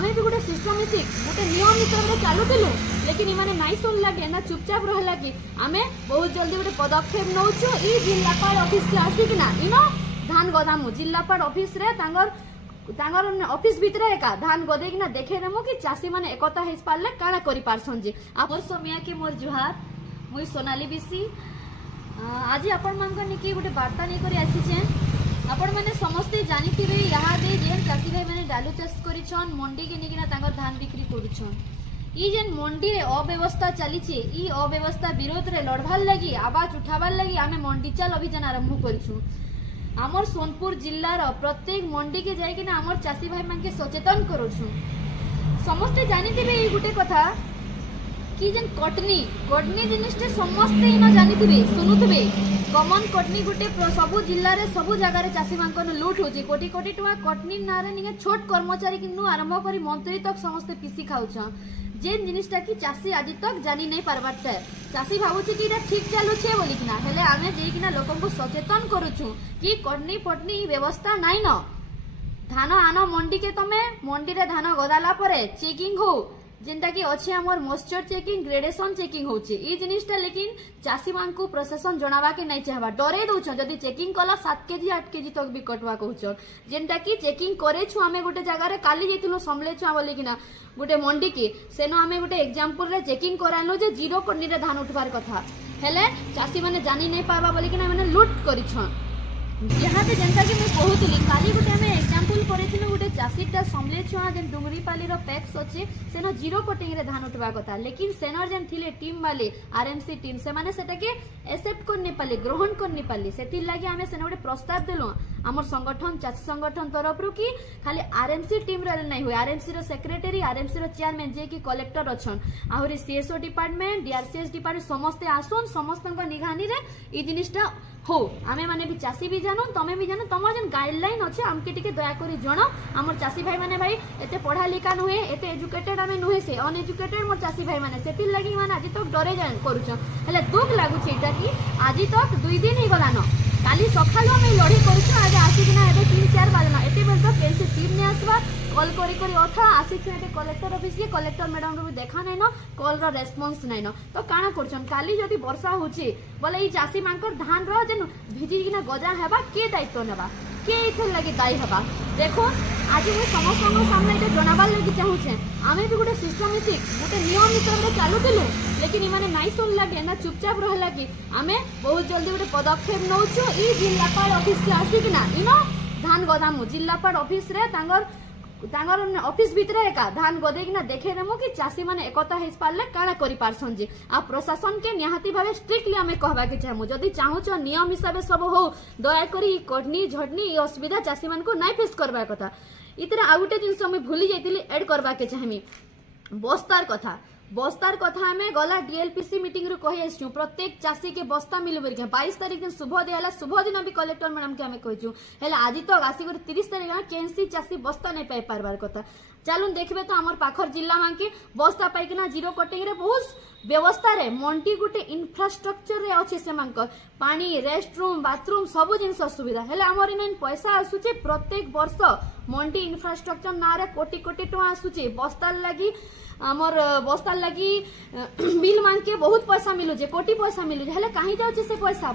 आमे भी गोटे सिस्टमेटिक गोटे नियम हिसाब से चलुलु लेकिन इमाने नाई सुनला कि ना चुपचाप रहला कि आमे बहुत जल्दी गोटे पदक्षेप नौछु ई जिल्लापाल ऑफिस के आसिकिना इनो धान गोदामु जिल्लापाल ऑफिस रे तांगर ऑफिस भीतर एका धान गदे किना देखे देमु कि चासी माने एकता हेस पारले काना करि पारसन जी मोर सोमिया के मोर जुहार मुई सोनाली बिसी आज आपण मानक निकी गोटे वार्ता नै करि आसी छे आपण माने समस्ते जानिथिबे यहा दे जेन चासी भाई माने डालू चाष करिछन मंडी के निकिना तांगर धान बिक्री करूछन ई जेन मंडी रे अव्यवस्था चली छे ई अव्यवस्था विरोध रे लड़वार लगी आवाज उठावार लगी आमे मंडी चाल अभियान आरंभ करछु आमर सोनपुर जिल्लार प्रत्येक मंडी के जाई किना आमर चासी भाई मान के सचेतन करूछु समस्ते जानिथिबे ई गुटे कथा कि जेन कटनी जिनिसटे समस्ते इनो जानिथिबे सुनुथिबे कमन कटनी गुटे सबु जिल्ला रे सबु जगह रे चासी मान को लूट होची कोटी कोटी टका कटनी नारे निके छोट कर्मचारी किनु आरंभ करी मंत्री तक समस्ते पिसी खाउछा जेन जिनिसटा कि चासी आज तक जानी नहीं पारबारते चासी भावुची कि ठीक चलु छे बोली किना हेले आमे जेई किना लोकन को सचेतन करूछु कि कटनी पटनी व्यवस्था नाइ न धान आनो मंडी के तमे मंडी रे धान गदाला परे चेकिंग हो जेंटा कि अछि हमर मॉइस्चर चेकिंग ग्रेडेशन चेकिंग होछि ई जिनिसटा लेकिन चासी मान को प्रशासन जणावा के नै चाहबा डरे दउछ जदी चेकिंग कला 7 केजी 8 केजी तक भी कटवा कहउछ जेंटा कि चेकिंग करे छु हमें गोटे जगह रे काली जेतिलो समले छु बोली किना गोटे मंडी के सेनो हमें गोटे एग्जांपल रे चेकिंग करानो जे जीरो कटनी रे धान उठवार कथा हेले चासी माने जानी नै पाबा बोली किना माने लूट करिछ यहाँ पे जनता के मैं कहूली काली गोटे हमें एग्जांपल करेथिनु गोटे चासीटा समले छुआ जेन डुंगरीपाली रो पैक्स अछि सेनो जीरो कटिंग रे धान उठवा कथा लेकिन सेनर जेन थिले टीम वाले आरएमसी टीम से माने सेटा के एक्सेप्ट करने पाली ग्रहण करने पाली सेति लागि हमें सेनो गोटे प्रस्ताव देलो हमर संगठन चासी संगठन तरफ रु कि खाली आरएमसी टीम रे नै होय आरएमसी रो सेक्रेटरी आरएमसी रो चेयरमैन जे कि कलेक्टर अछन आहुरी सीएसओ डिपार्टमेंट डीआरसीएस डिपार्टमेंट समस्त आसोन समस्तक निगानी रे ई जिनिसटा हो आमे माने भी चासी भी जानो तमे भी जानो तमर जन गाइडलाइन अछि हमके टिके दया करी जणो हमर चासी भाई माने भाई एते पढ़ा लिखा नुहे एते एजुकेटेड आमे नुहे से अनएजुकेटेड मोर चासी भाई माने सेति लागि माने आज तक डरे जान करूछ हेले दुख लागु छै एटा कि आज तक 2 दिन ही गलानो काली सखालो में लड़ी करूछ आज आसी किना एबे 3-4 बाजना एते बेल तक कैसे टीम ने आसबा कॉल करी अथा आसी छै एते कलेक्टर ऑफिस के कलेक्टर मैडम रो देखा नै न कॉल रो रेस्पॉन्स नै न तो काना करछन काली जदी वर्षा होची बोले ई चासी मानकर धान रो जन भिजी किना गजा हेबा के दायित्व नेबा के इथे लगी दायी हेबा देखो आज मैं समस्त सामने एटा जनाबार लगी चाहू छे आमे भी गोटे सिस्टमेटिक गोटे नियम हिसाब से चलुलु लेकिन इमाने नाइ सुनला कि ना चुपचाप रहला कि आमे बहुत जल्दी गोटे पदक्षेप नौछु ई जिल्लापाल ऑफिस के आसिकिना इनो धान गोदामु जिल्लापाल ऑफिस रे तांगर ऑफिस भीतर एका धान गदे किना देखे देमु कि चासी माने एकता हेस पारले काना करि पारसन जी आ प्रशासन के निहाती भाबे स्ट्रिक्टली हमें कहबा के चाहमु जदी चाहू छ नियम हिसाब सब हो दया करी कटनी झटनी ई असुविधा चासी मान को नाइ फेस करबा कथा इतरा आउटे जिंस हम भूली जाइतिली ऐड करबा के चाहमी बस्तार कथा हमें गला डीएलपीसी मीटिंग रो कहि आछू प्रत्येक चासी के बस्ता मिलु बरके 22 तारिख दिन शुभ देला शुभ दिन भी कलेक्टर मैडम के हमें कहिछु हेला आज तक आसी कर 30 तारिख केनसी चासी बस्ता नै पाई पारबार कथा चलुन देखबे तो हमर पाखर जिल्ला मान के बस्ता पाई किना जीरो कटिंग रे बहुत व्यवस्था रे मंडी गुटे इंफ्रास्ट्रक्चर रे अछि से मानकर पानी रेस्टरूम बाथरूम सब जिंस सुविधा हेले हमर इन पैसा आसुचे प्रत्येक वर्ष मंडी इंफ्रास्ट्रक्चर नारे कोटी कोटी टका आसुचे बस्ता लगी हमर बस्ता लगी बिल मान के बहुत पैसा मिलु जे कोटी पैसा मिलु हेले काहे जाउ से पैसा